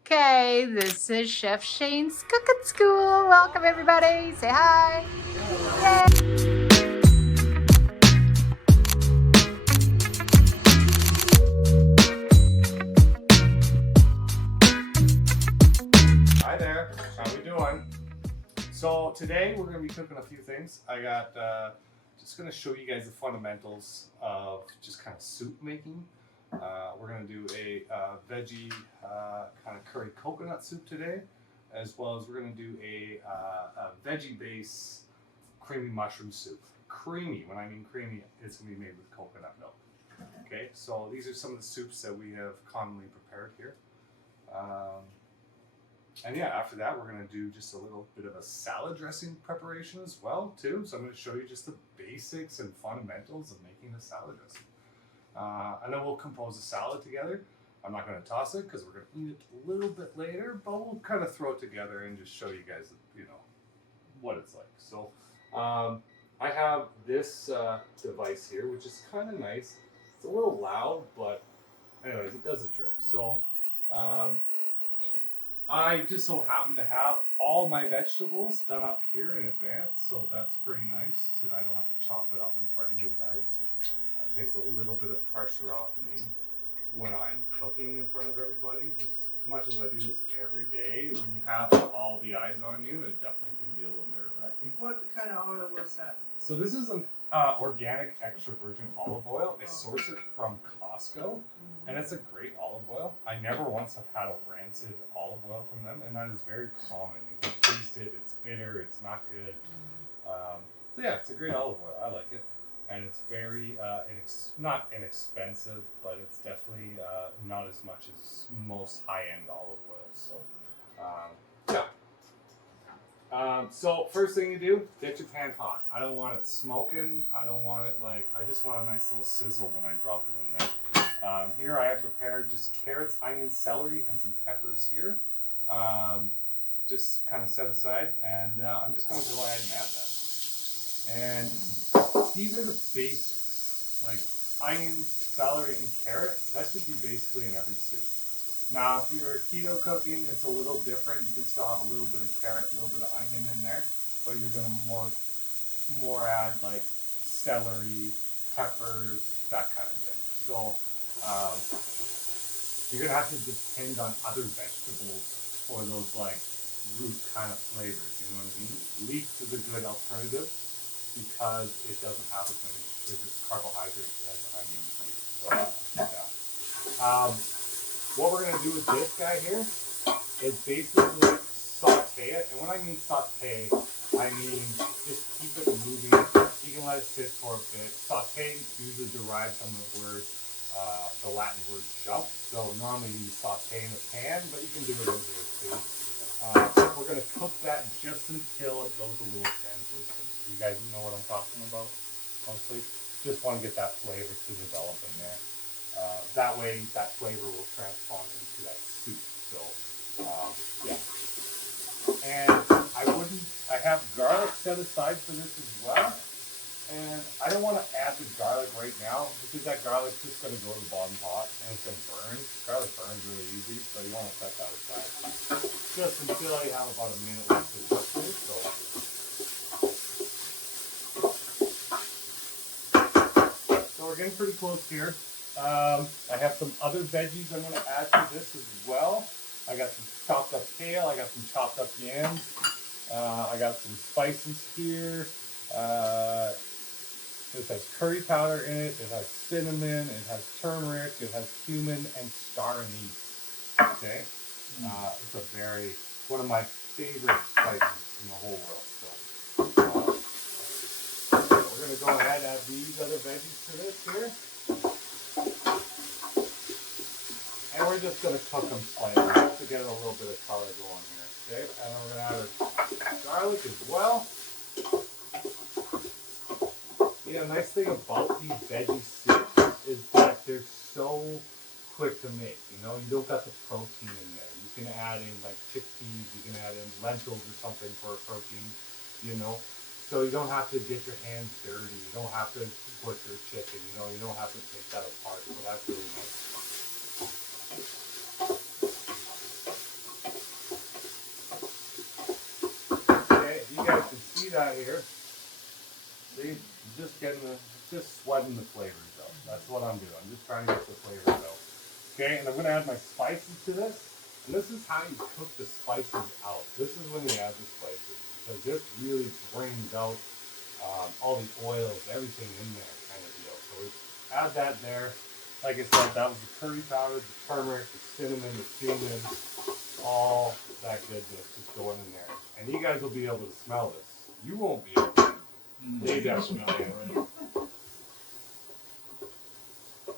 Okay, this is Chef Shane's Cooking School. Welcome, everybody. Say hi. Yay! Hi there, how we doing? So today we're going to be cooking a few things. I got just going to show you guys the fundamentals of just kind of soup making. We're going to do a veggie kind of curry coconut soup today, as well as we're going to do a veggie base creamy mushroom soup. Creamy, when I mean creamy, it's going to be made with coconut milk. Okay, so these are some of the soups that we have commonly prepared here. And yeah, after that, we're going to do just a little bit of a salad dressing preparation as well, too. So I'm going to show you just the basics and fundamentals of making a salad dressing. And then we'll compose a salad together. I'm not going to toss it because we're going to eat it a little bit later, but we'll kind of throw it together and just show you guys, what it's like. So I have this device here, which is kind of nice. It's a little loud, but anyways, it does the trick. So I just so happen to have all my vegetables done up here in advance, so that's pretty nice, and I don't have to chop it up in front of you guys. It takes a little bit of pressure off me when I'm cooking in front of everybody. As much as I do this every day, when you have all the eyes on you, it definitely can be a little nerve-wracking. What kind of oil was that? So this is an organic extra virgin olive oil. I source it from Costco, and it's a great olive oil. I never once have had a rancid olive oil from them, and that is very common. You can taste it, it's bitter, it's not good. So yeah, it's a great olive oil. I like it. And it's very, not inexpensive, but it's definitely not as much as most high-end olive oils. So yeah. So first thing you do, get your pan hot. I don't want it smoking. I don't want it I just want a nice little sizzle when I drop it in there. Here I have prepared just carrots, onions, celery, and some peppers here. Just kind of set aside, and I'm just going to go ahead and add that. And these are the basics, like onions, celery, and carrot. That should be basically in every soup. Now, if you're keto cooking, it's a little different. You can still have a little bit of carrot, a little bit of onion in there, but you're gonna more add like celery, peppers, that kind of thing. So you're gonna have to depend on other vegetables for those like root kind of flavors. You know what I mean? Leeks is a good alternative because it doesn't have as many carbohydrates as onions do. So yeah. What we're going to do with this guy here is basically saute it. And when I mean saute, I mean just keep it moving. You can let it sit for a bit. Saute usually derives from the Latin word jump. So normally you saute in a pan, but you can do it in here too. We're going to cook that just until it goes a little translucent. You guys know what I'm talking about, mostly? Just want to get that flavor to develop in there. That way, that flavor will transform into that soup. So, yeah. And I have garlic set aside for this as well. And I don't want to add the garlic right now because that garlic's just going to go to the bottom pot and it's going to burn. Garlic burns really easy, so you want to set that aside. Just until I have about a minute left to cook it. So we're getting pretty close here. I have some other veggies I'm going to add to this as well. I got some chopped up kale. I got some chopped up yams. I got some spices here. This has curry powder in it. It has cinnamon. It has turmeric. It has cumin and star anise. Okay, it's one of my favorite spices in the whole world. So we're going to go ahead and add these other veggies to this here. And we're just going to cook them slightly to get a little bit of color going here. Okay, and we're going to add garlic as well. Yeah, the nice thing about these veggie soups is that they're so quick to make. You don't got the protein in there. You can add in like chickpeas, you can add in lentils or something for a protein, So you don't have to get your hands dirty. You don't have to butcher chicken. You don't have to take that apart. So that's really nice. here. See, just sweating the flavors out. That's what I'm doing. I'm just trying to get the flavors out. Okay, and I'm gonna add my spices to this. And this is how you cook the spices out. This is when you add the spices, because this really brings out all the oils, everything in there, kind of deal. So we add that there. Like I said, that was the curry powder, the turmeric, the cinnamon, the cumin, all that goodness is going in there. And you guys will be able to smell this. You won't be able to. They definitely can.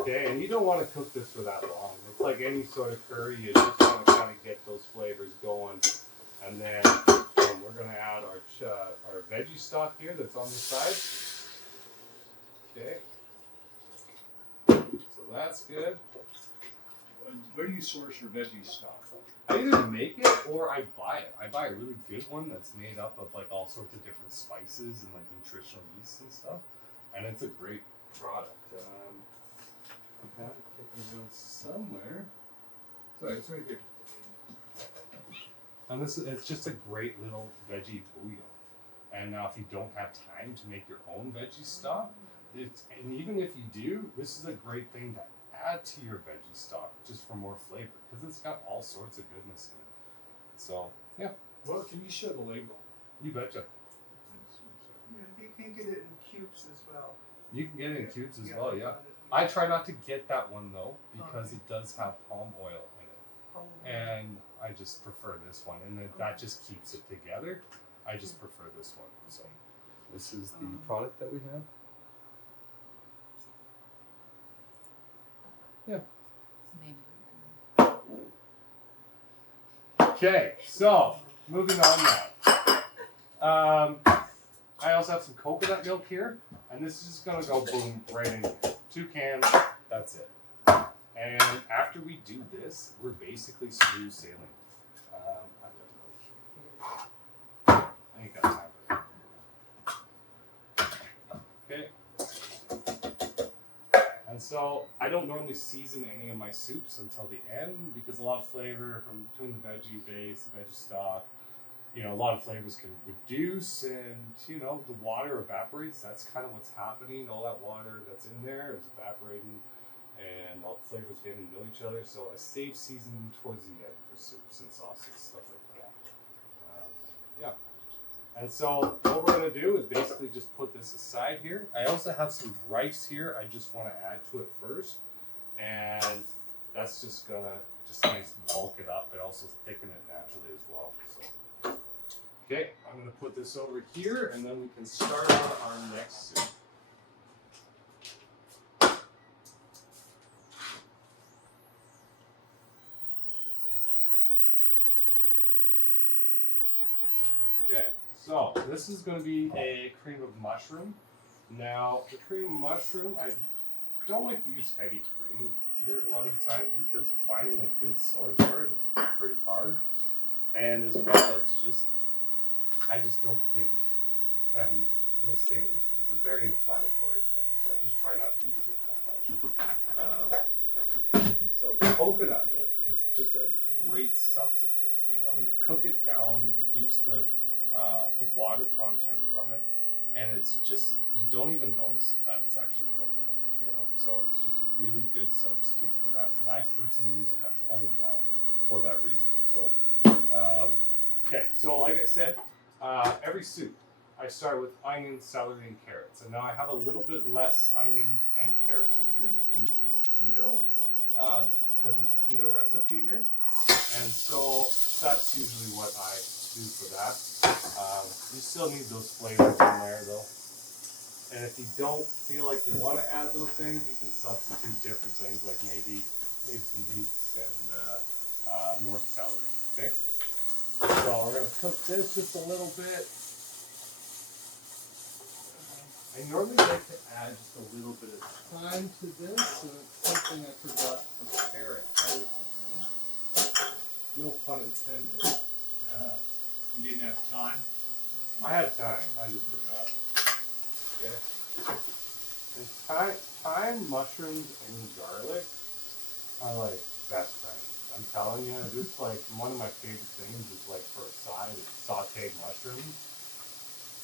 Okay, and you don't want to cook this for that long. It's like any sort of curry, you just want to kind of get those flavors going. And then we're going to add our veggie stock here that's on the side. Okay. So that's good. Where do you source your veggie stock? I either make it or I buy it. I buy a really good one that's made up of like all sorts of different spices and like nutritional yeast and stuff. And it's a great product. I have it kicking around somewhere. Sorry, it's right here. And it's just a great little veggie bouillon. And now if you don't have time to make your own veggie stock, and even if you do, this is a great thing to add to your veggie stock just for more flavor, because it's got all sorts of goodness in it. So, yeah. Well, can you show the label? You betcha. You can get it in cubes as well. You can get it in cubes as well, yeah. I try not to get that one though, because it does have palm oil in it. And I just prefer this one, and that just keeps it together. I just prefer this one. So this is the product that we have. Yeah. Okay, so moving on now. I also have some coconut milk here, and this is just gonna go boom right in here. 2 cans, that's it. And after we do this, we're basically smooth sailing. I ain't got time for it. Okay. And so I don't normally season any of my soups until the end, because a lot of flavor from between the veggie base, the veggie stock, a lot of flavors can reduce, and the water evaporates. That's kind of what's happening. All that water that's in there is evaporating, and all the flavors getting to know each other. So I save seasoning towards the end for soups and sauces, stuff like that. Yeah. And so what we're gonna do is basically just put this aside here. I also have some rice here. I just want to add to it first, and that's just gonna nice bulk it up and also thicken it naturally as well. So. Okay, I'm going to put this over here, and then we can start on our next soup. Okay, so this is going to be a cream of mushroom. Now, the cream of mushroom, I don't like to use heavy cream here a lot of the time, because finding a good source for it is pretty hard. And as well, I just don't think having those things, it's a very inflammatory thing, so I just try not to use it that much. So coconut milk is just a great substitute. You cook it down, you reduce the water content from it, and it's just, you don't even notice that it's actually coconut, so it's just a really good substitute for that, and I personally use it at home now for that reason. So okay, so like I said, every soup, I start with onion, celery, and carrots. And now I have a little bit less onion and carrots in here due to the keto, because it's a keto recipe here. And so that's usually what I do for that. You still need those flavors in there though. And if you don't feel like you want to add those things, you can substitute different things, like maybe some beets and more celery. Okay? So we're going to cook this just a little bit. I normally like to add just a little bit of thyme to this, so it's something I forgot to prepare ahead of time. No pun intended. You didn't have time? I had time, I just forgot. Okay. And thyme, mushrooms, and garlic are like best friends. I'm telling you, this is like one of my favorite things is like for a side, is sauteed mushrooms.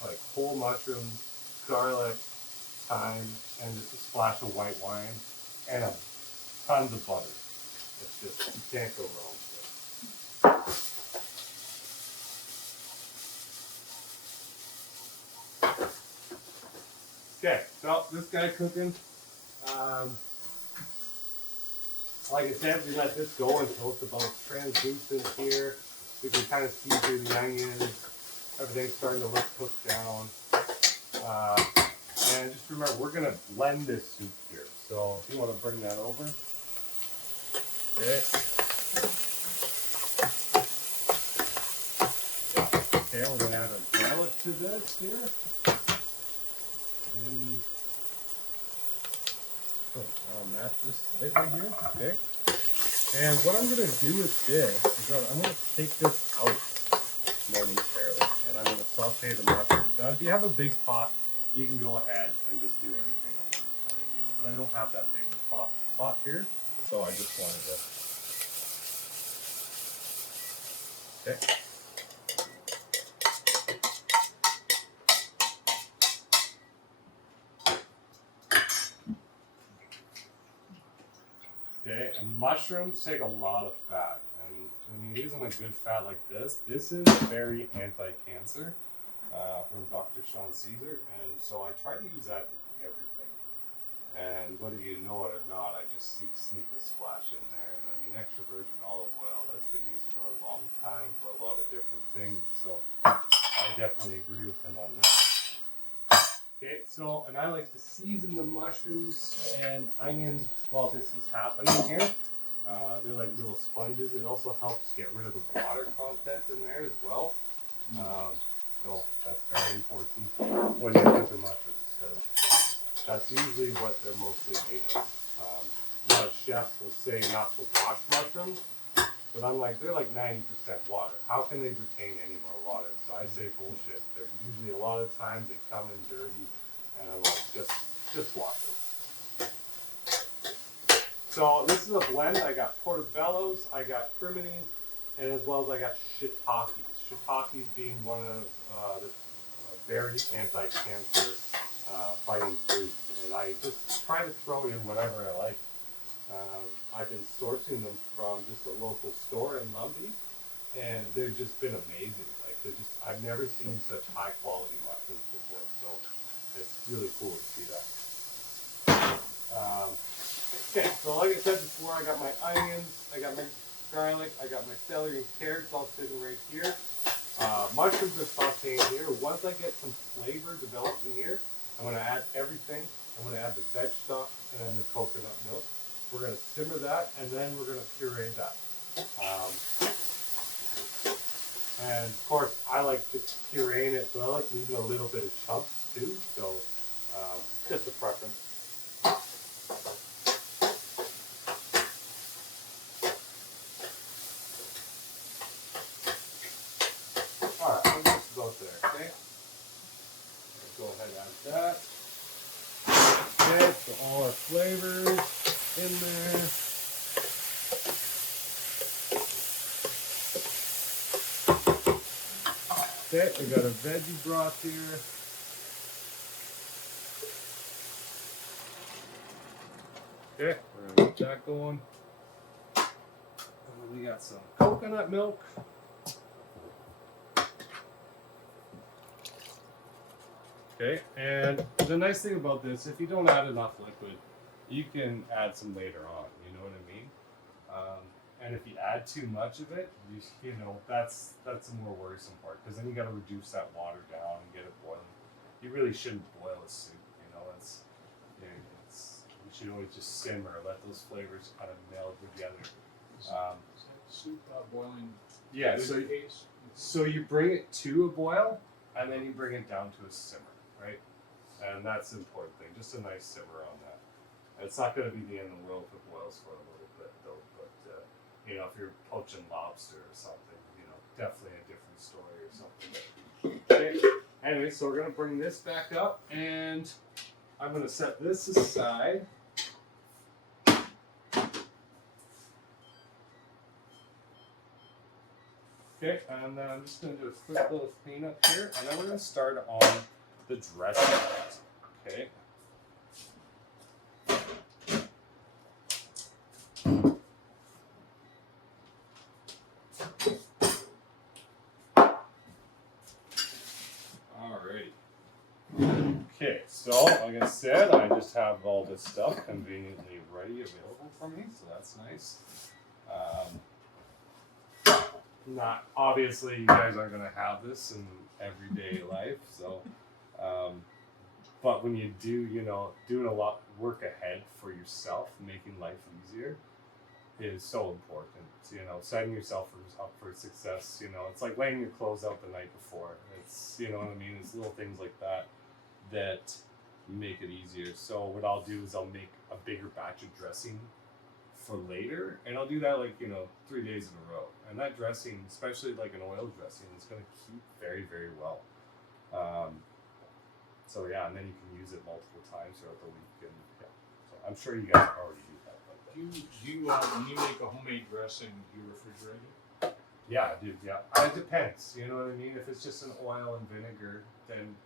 like whole mushrooms, garlic, thyme, and just a splash of white wine, and tons of butter. It's just, you can't go wrong with it. Okay, so this guy cooking. Like I said, we let this go until it's about translucent here. We can kind of see through the onions. Everything's starting to look cooked down. And just remember, we're going to blend this soup here. So if you want to bring that over. Okay. Okay, we're going to add a garlic to this here. And match this slightly here. Okay. And what I'm going to do with this is I'm going to take this out momentarily, and I'm going to saute the mushrooms. Now, if you have a big pot, you can go ahead and just do everything at once kind of deal. But I don't have that big of a pot here, so I just wanted to. Okay. Okay, and mushrooms take a lot of fat, and when you're using a good fat like this is very anti-cancer from Dr. Sean Caesar, and so I try to use that in everything. And whether you know it or not, I just sneak a splash in there. And I mean, extra virgin olive oil, that's been used for a long time for a lot of different things, so I definitely agree with him on that. Okay, so, and I like to season the mushrooms and onions while this is happening here. They're like little sponges. It also helps get rid of the water content in there as well. So that's very important when you cook the mushrooms, because that's usually what they're mostly made of. A lot of chefs will say not to wash mushrooms, but I'm like, they're like 90% water. How can they retain any more water? So I say bullshit. They're usually a lot of times they come in dirty, and I'm like, just wash them. So this is a blend. I got portobellos, I got crimini, and as well as I got shiitakes. Shiitakes being one of the very anti-cancer fighting foods, and I just try to throw in whatever I like. I've been sourcing them from just a local store in Lumby, and they've just been amazing. Like I've never seen such high quality mushrooms before, so it's really cool to see that. Okay, so like I said before, I got my onions, I got my garlic, I got my celery and carrots all sitting right here. Mushrooms are sauteing here. Once I get some flavor developed in here, I'm going to add everything. I'm going to add the veg stock and then the coconut milk. We're going to simmer that, and then we're going to puree that. And of course, I like just pureeing it, so I like leaving a little bit of chunks too. So just a preference. All right, I'm just about there. Okay. Let's go ahead and add that. Okay, so all our flavors in there. Okay, we got a veggie broth here. Okay, we're gonna get that going. And then we got some coconut milk. Okay, and the nice thing about this, if you don't add enough liquid, you can add some later on, you know what I mean? And if you add too much of it, you know, that's the more worrisome part, because then you got to reduce that water down and get it boiling. You really shouldn't boil a soup, you know, you should always just simmer, let those flavors kind of meld together. Soup boiling. Yeah, so you bring it to a boil, and then you bring it down to a simmer, right? And that's the important thing, just a nice simmer on that. It's not going to be the end of the world if it boils for a little bit, though. But you know, if you're poaching lobster or something, you know, definitely a different story or something. Okay. Anyway, so we're going to bring this back up, and I'm going to set this aside. Okay, and then I'm just going to do a quick little cleanup here, and then we're going to start on the dressing. Okay. Alrighty. Okay, so like I said, I just have all this stuff conveniently ready, available for me, so that's nice. Not obviously, you guys aren't going to have this in everyday life, so. But when you do, doing a lot work ahead for yourself, making life easier, is so important. Setting yourself up for success. It's like laying your clothes out the night before. It's what I mean. It's little things like that that make it easier. So what I'll do is I'll make a bigger batch of dressing for later, and I'll do that 3 days in a row. And that dressing, especially like an oil dressing, is going to keep very, very well. So yeah, and then you can use it multiple times throughout the week, and yeah. So I'm sure you guys already do that. But When you make a homemade dressing, do you refrigerate it? yeah, dude. Yeah, it depends. You know what I mean? If it's just an oil and vinegar, then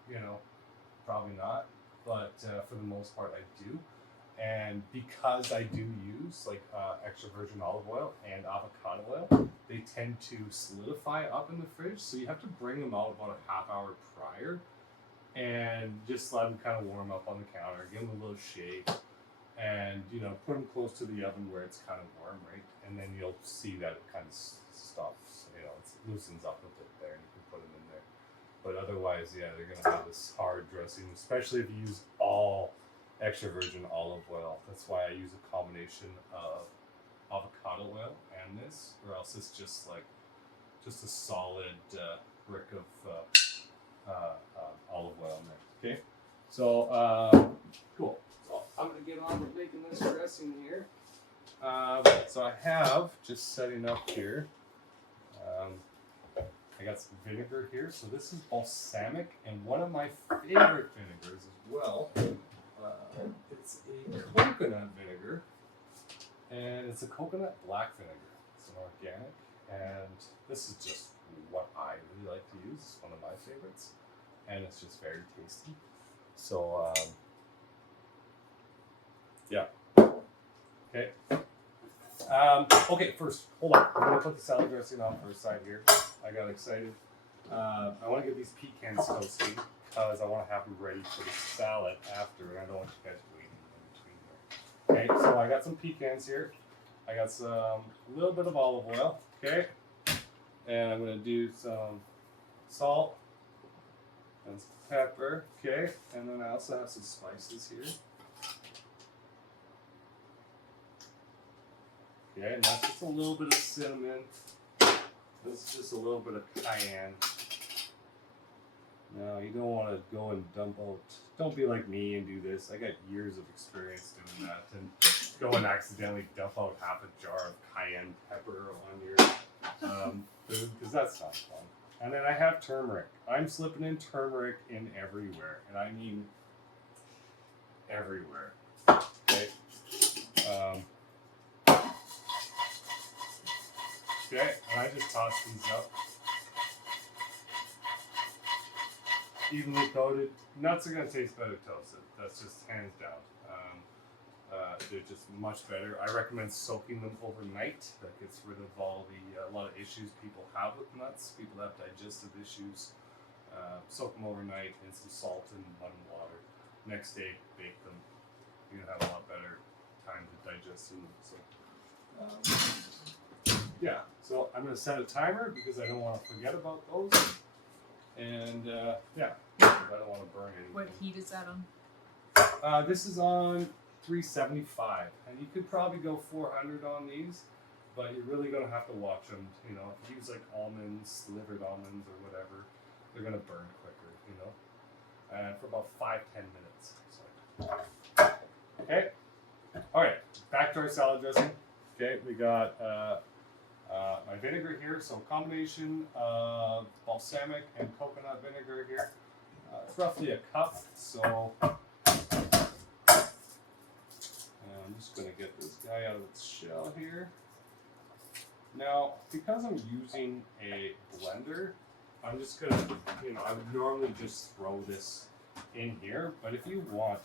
probably not. But for the most part, I do. And because I do use extra virgin olive oil and avocado oil, they tend to solidify up in the fridge. So you have to bring them out about a half hour prior. And just let them kind of warm up on the counter, give them a little shake, and put them close to the oven where it's kind of warm, right? And then you'll see that it kind of stops, it loosens up a bit there, and you can put them in there. But otherwise, yeah, they're gonna have this hard dressing, especially if you use all extra virgin olive oil. That's why I use a combination of avocado oil and this, or else it's just a solid brick of olive oil in there. Okay, so cool. So I'm gonna get on with making this dressing here. So I have just setting up here. I got some vinegar here. So this is balsamic, and one of my favorite vinegars as well. It's a coconut vinegar, and it's a coconut black vinegar. It's an organic, and this is just what I really like to use. It's one of my favorites, and it's just very tasty. So yeah. Okay. Okay, first, hold on. I'm gonna put the salad dressing on for a side here. I got excited. I want to get these pecans toasting because I want to have them ready for the salad after, and I don't want you guys waiting in between here. Okay, so I got some pecans here. I got a little bit of olive oil. Okay, and I'm gonna do some salt and some pepper. Okay, and then I also have some spices here. Okay, and that's just a little bit of cinnamon. This is just a little bit of cayenne. Now, you don't want to go and dump out, don't be like me and do this. I got years of experience doing that, and go and accidentally dump out half a jar of cayenne pepper on your food, because that's not fun. And then I have turmeric. I'm slipping in turmeric in everywhere, and I mean everywhere. Okay. Okay, and I just toss these up. Evenly coated. Nuts are going to taste better toasted. That's just hands down. They're just much better. I recommend soaking them overnight. That gets rid of a lot of issues people have with nuts. People have digestive issues. Soak them overnight in some salt and mud and water. Next day, bake them. You're going to have a lot better time to digest them. So, yeah, so I'm going to set a timer because I don't want to forget about those. And yeah, I don't want to burn anything. What heat is that on? This is on 375, and you could probably go 400 on these, but you're really going to have to watch them. If you use like almonds, slivered almonds or whatever, they're going to burn quicker, and for about 5-10 minutes. So. Okay, all right, back to our salad dressing. Okay, we got my vinegar here, so a combination of balsamic and coconut vinegar here. It's roughly a cup, so I'm just going to get this guy out of its shell here. Now, because I'm using a blender, I'm just gonna, I would normally just throw this in here, but if you want,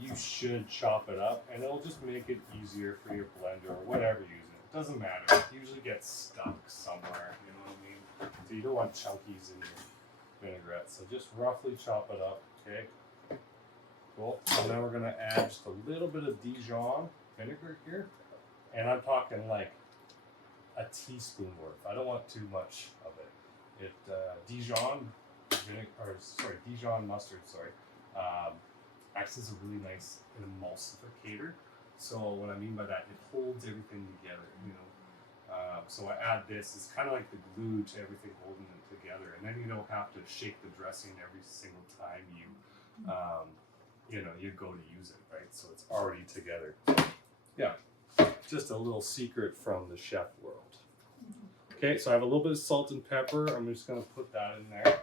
you should chop it up, and it'll just make it easier for your blender or whatever you're using. It doesn't matter. It usually gets stuck somewhere, you know what I mean? So you don't want chunkies in your vinaigrette. So just roughly chop it up, okay? Cool. And now we're gonna add just a little bit of Dijon vinegar here, and I'm talking like a teaspoon worth. I don't want too much of it. Dijon mustard, acts as a really nice emulsificator. So what I mean by that, it holds everything together, so I add this. It's kind of like the glue to everything holding it together, and then you don't have to shake the dressing every single time you go to use it, right? So it's already together. Yeah, just a little secret from the chef world. Okay, so I have a little bit of salt and pepper. I'm just gonna put that in there.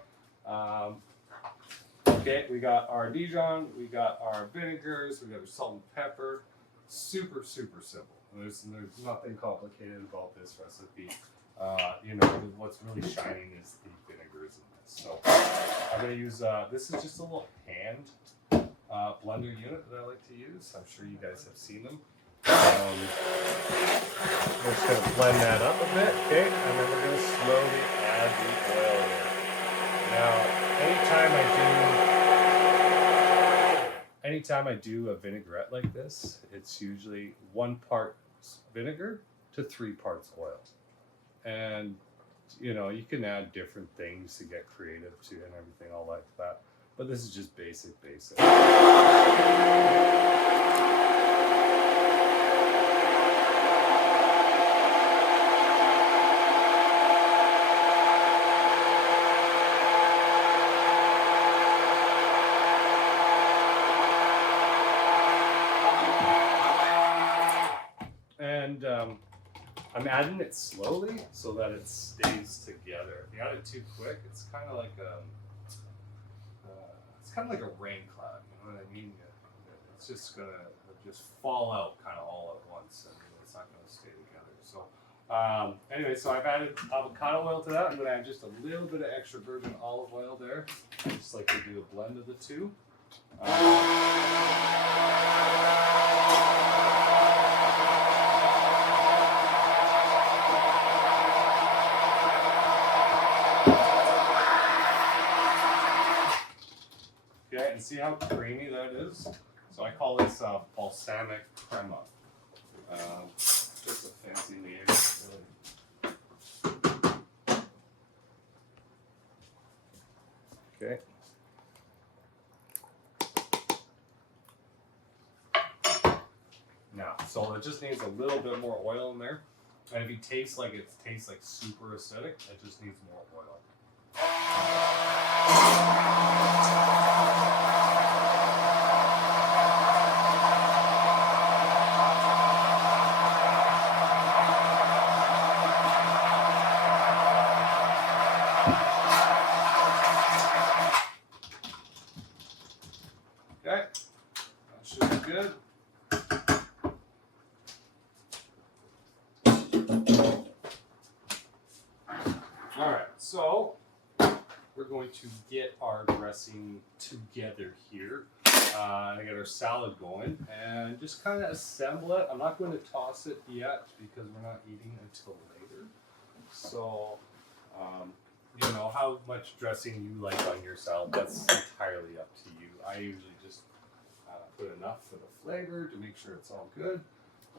Okay, we got our Dijon, we got our vinegars, we got our salt and pepper. Super, super simple. There's nothing complicated about this recipe. What's really shining is the vinegars in this. So I'm going to use, this is just a little hand blender unit that I like to use. I'm sure you guys have seen them. I'm just going to blend that up a bit, okay? And then we're going to slowly add the oil in. Now, anytime I do a vinaigrette like this, it's usually 1 part vinegar to 3 parts oil. And, you can add different things to get creative too and everything all like that. But this is just basic. And I'm adding it slowly so that it stays together. If you add it too quick, it's kind of like a rain cloud. You know what I mean? It's just gonna fall out kind of all at once, and it's not gonna stay together. So anyway, so I've added avocado oil to that. I'm gonna add just a little bit of extra virgin olive oil there. I just like to do a blend of the two. Okay, and see how creamy that is? So I call this balsamic crema. Just a fancy name, really. Okay. Now, so it just needs a little bit more oil in there. And if you taste like it tastes like super acidic, it just needs more oil. Okay, that should be good. All right, so we're going to get our dressing together here. I get our salad going and just kind of assemble it. I'm not going to toss it yet because we're not eating until later. So, how much dressing you like on your salad, that's entirely up to you. I usually just put enough for the flavor to make sure it's all good.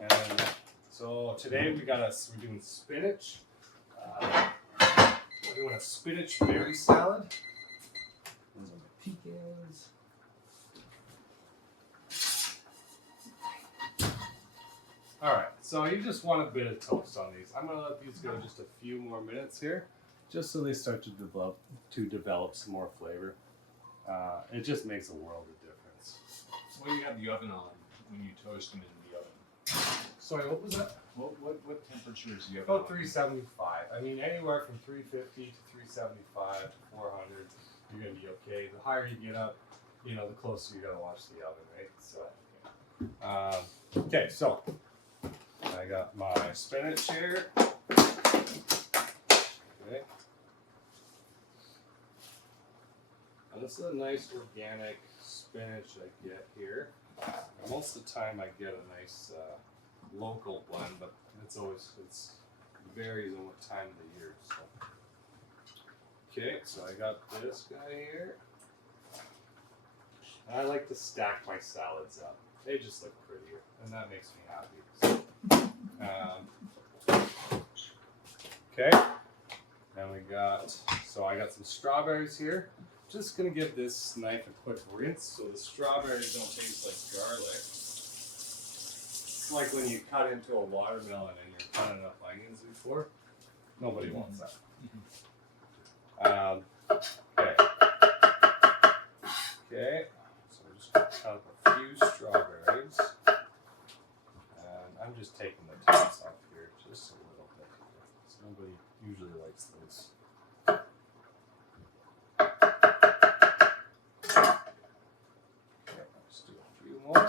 And so today we're doing spinach. We're doing a spinach berry salad. Those are my pecans. All right, so you just want a bit of toast on these. I'm gonna let these go just a few more minutes here, just so they start to develop some more flavor. It just makes a world of difference. What do you have the oven on when you toast them in the oven? Sorry, what was that? What temperatures do you have? About 375. I mean, anywhere from 350 to 375 to 400, you're gonna be okay. The higher you get up, the closer you're gonna watch the oven, right? So, okay, so I got my spinach here. Okay. And this is a nice organic spinach I get here. And most of the time I get a nice local blend, but it's varies on what time of the year. So. Okay, so I got this guy here. I like to stack my salads up. They just look prettier, and that makes me happy. Okay, then I got some strawberries here. Just gonna give this knife a quick rinse so the strawberries don't taste like garlic. It's like when you cut into a watermelon and you're cutting up onions before. Nobody wants that. Okay, so I'm just going to cut up a few strawberries. And I'm just taking the tops off here just a little bit. So nobody usually likes those. Okay, let's do a few more.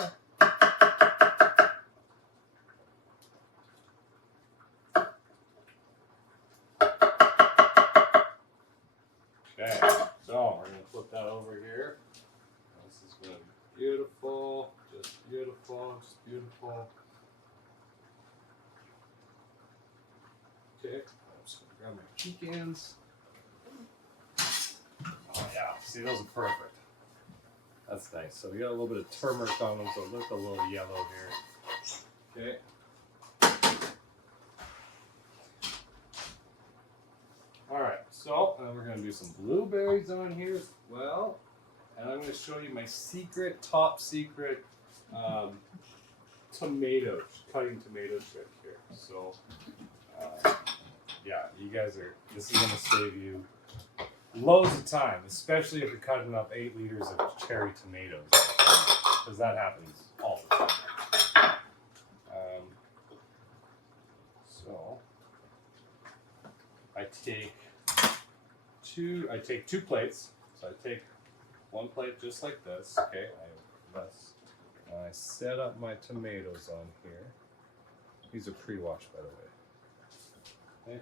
Okay, so we're going to flip that over here. This is going to be beautiful, just beautiful, just beautiful. Okay, I'm just going to grab my pecans. Oh yeah, see, those are perfect. That's nice. So we got a little bit of turmeric on them, so it looks a little yellow here. Okay. Alright, so we're going to do some blueberries on here as well. And I'm going to show you my top secret cutting tomato trick here. So, yeah, this is going to save you loads of time, especially if you're cutting up 8 liters of cherry tomatoes, because that happens all the time. So, I take 2 plates. So I take 1 plate just like this. Okay, I set up my tomatoes on here. These are pre-washed, by the way.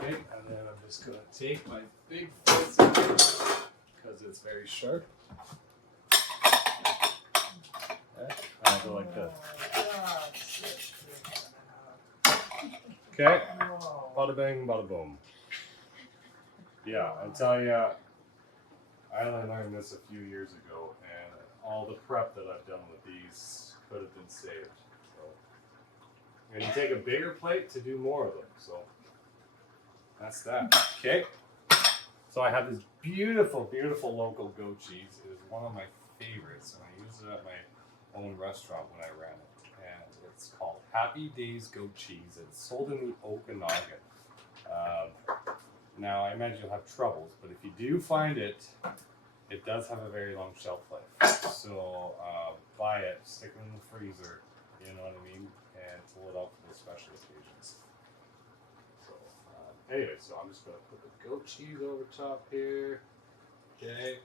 Okay, and then I'm just gonna take my big fork because it's very sharp. Okay, I'll go like this. Okay, bada bing, bada boom. Yeah, I tell you, I only learned this a few years ago, and all the prep that I've done with these could have been saved. So, and you take a bigger plate to do more of them. So that's that. Okay. So I have this beautiful, beautiful local goat cheese. It is one of my favorites, and I used it at my own restaurant when I ran it. And it's called Happy Days Goat Cheese. It's sold in the Okanagan. Now, I imagine you'll have troubles, but if you do find it, it does have a very long shelf life. So buy it, stick it in the freezer, you know what I mean, and pull it out for the special occasions. So anyway, so I'm just going to put the goat cheese over top here. Okay.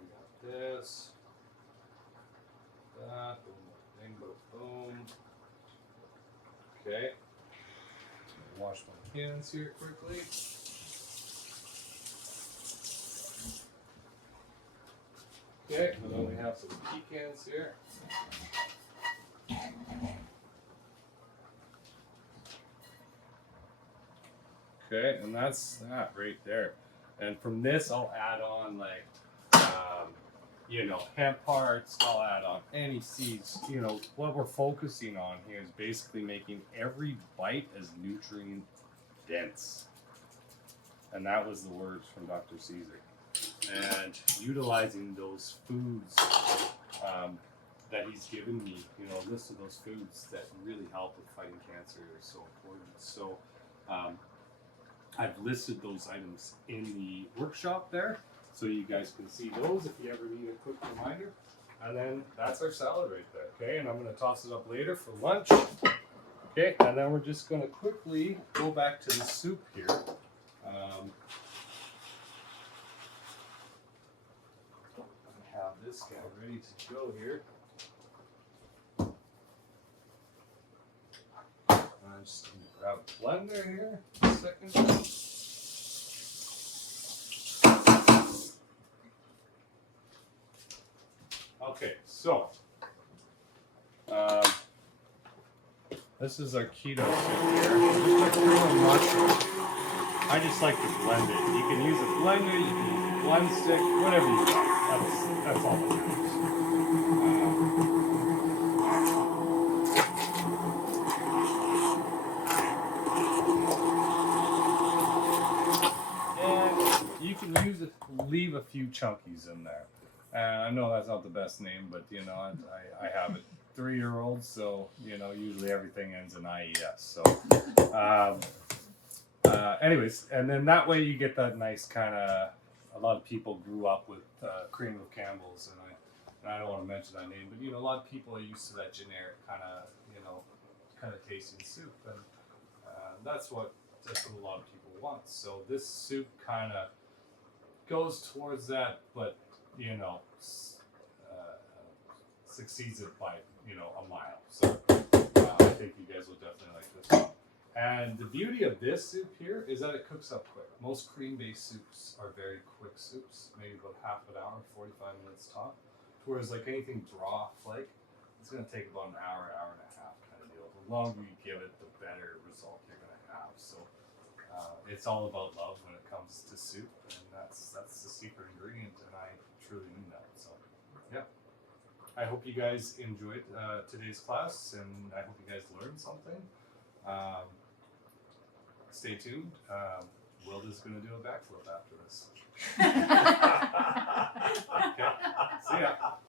We got this. That. Boom, bing, boom. Okay. Wash my hands here quickly. Okay, and then we have some pecans here. Okay, and that's that right there. And from this, I'll add on hemp parts. I'll add on any seeds. What we're focusing on here is basically making every bite as nutrient dense. And that was the words from Dr. Caesar. And utilizing those foods that he's given me, a list of those foods that really help with fighting cancer is so important. So I've listed those items in the workshop there, so you guys can see those if you ever need a quick reminder. And then that's our salad right there. Okay, and I'm going to toss it up later for lunch. Okay, and then we're just going to quickly go back to the soup here. I have this guy ready to go here. And I'm just gonna grab a blender here. A second. Okay, so this is our keto soup here. Just a cream of mushroom. I just like to blend it. You can use a blender, you can use a blend stick, whatever you want. That's all that matters. And you can leave a few chunkies in there. I know that's not the best name, but you know, I have a 3-year-old, so you know, usually everything ends in IES. So, anyways, and then that way you get that nice kind of. A lot of people grew up with cream of Campbell's, and I don't want to mention that name, but you know, a lot of people are used to that generic kind of tasting soup, and that's what a lot of people want. So this soup kind of goes towards that, but you know, succeeds it by a mile. So I think you guys will definitely like this one. And the beauty of this soup here is that it cooks up quick. Most cream-based soups are very quick soups, maybe about half an hour, 45 minutes top. Whereas like anything broth, like it's going to take about an hour and a half kind of deal. The longer you give it, the better result you're going to have. So it's all about love when it comes to soup, and that's the secret ingredient, and I truly mean that. So yeah, I hope you guys enjoyed today's class, and I hope you guys learned something. Stay tuned. Wilda's going to do a backflip after this. Okay. See ya.